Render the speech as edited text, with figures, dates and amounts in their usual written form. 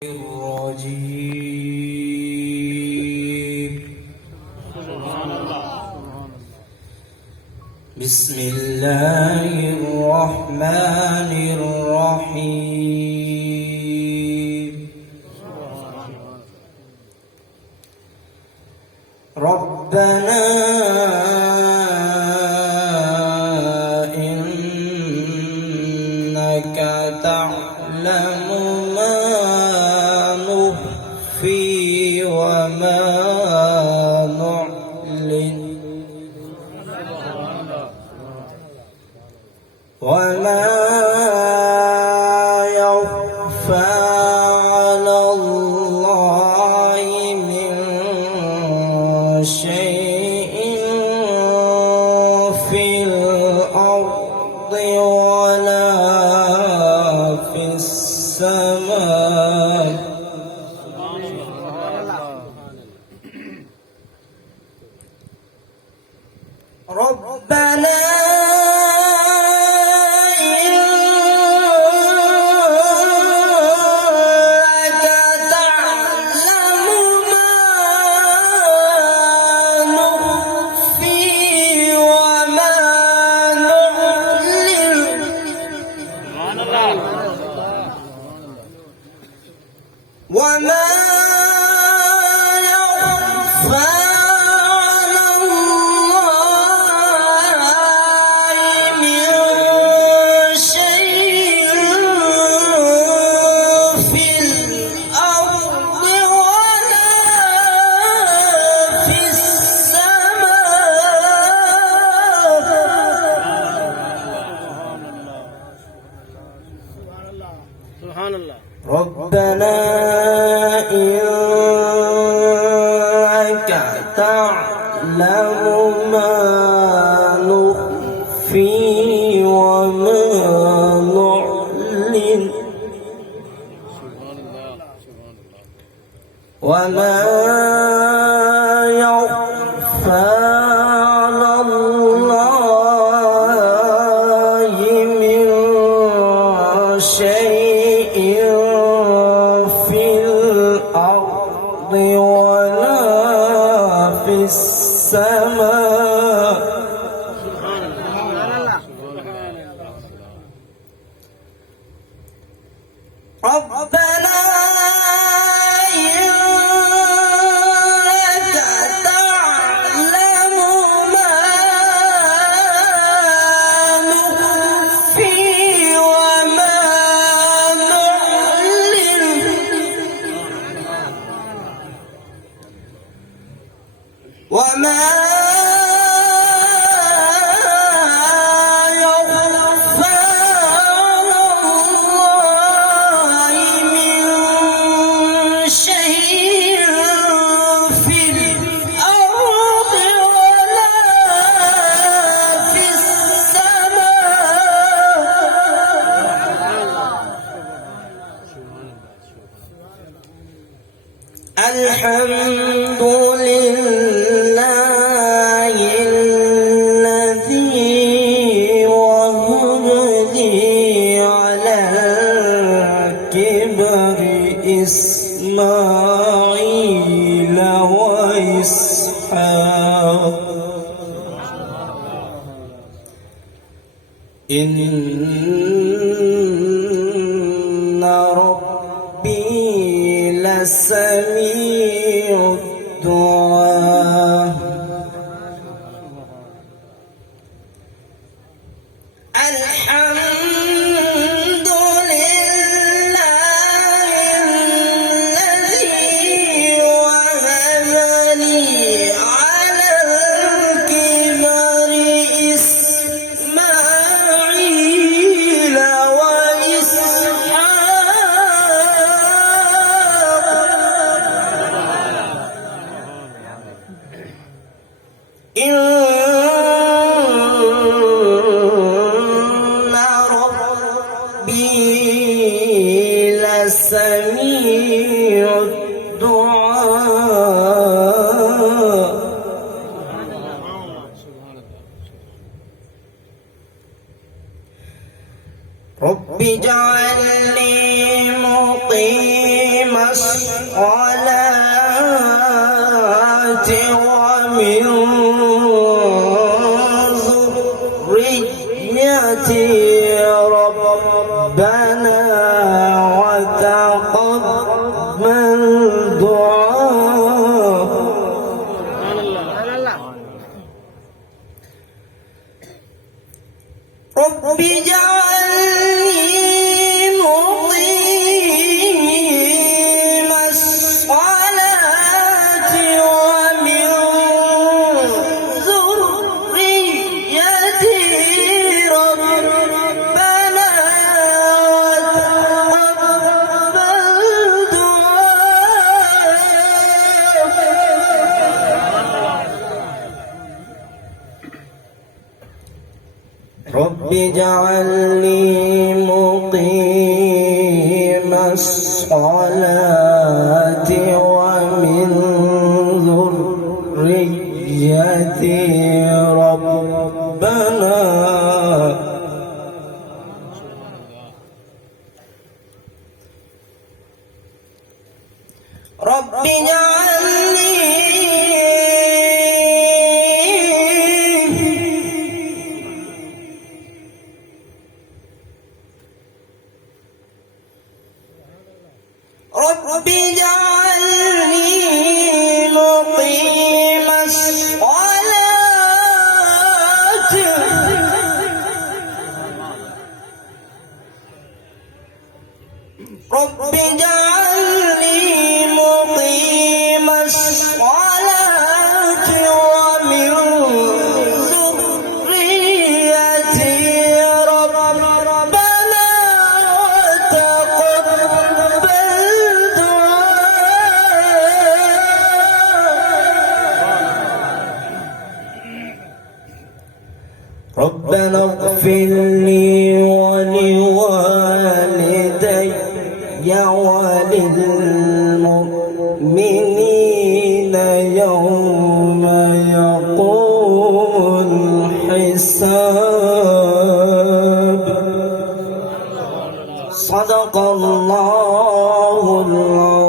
الرجيم. بسم الله الرحمن الرحيم. ربنا إنك تعلم ما نخفي وما نعلن وما يخفى على الله من شيء في الأرض ولا في السماء. ربنا إنك تعلم ما نخفي وما نعلن وما يخفى على الله من شيء في الأرض ولا في السماء. ربنا إنك تعلم ما نخفي وما نعلن وما يخفى على الله من شيء في الأرض ولا في السماء. ربنا إنك تعلم ما نخفي وما نعلن وما يخفى على الله من شيء في الأرض ولا في السماء. الحمد لله الذي وهب لي على الكبر إسماعيل وإسحاق إن ربي لسميع الدعاء. الحمد لله الذي وهب لي على الكبر إسماعيل وإسحاق إن ربي لسميع الدعاء. رب اجعلني مقيم الصلاة ومن ذريتي ربنا وتقبل دعاء. رب اجعلني مقيم الصلاة ومن ذريتي ربنا وتقبل دعاء. رب اجعلني مقيم الصلاة ومن ذريتي ربنا رب اجعلني رب اجعلني مقيم الصلاة رب اجعلني مقيم الصلاة ومن ذريتي ربنا وتقبل ربنا اغفر لي ولوالدي وللمؤمنين يوم يقوم الحساب. صدق الله العظيم.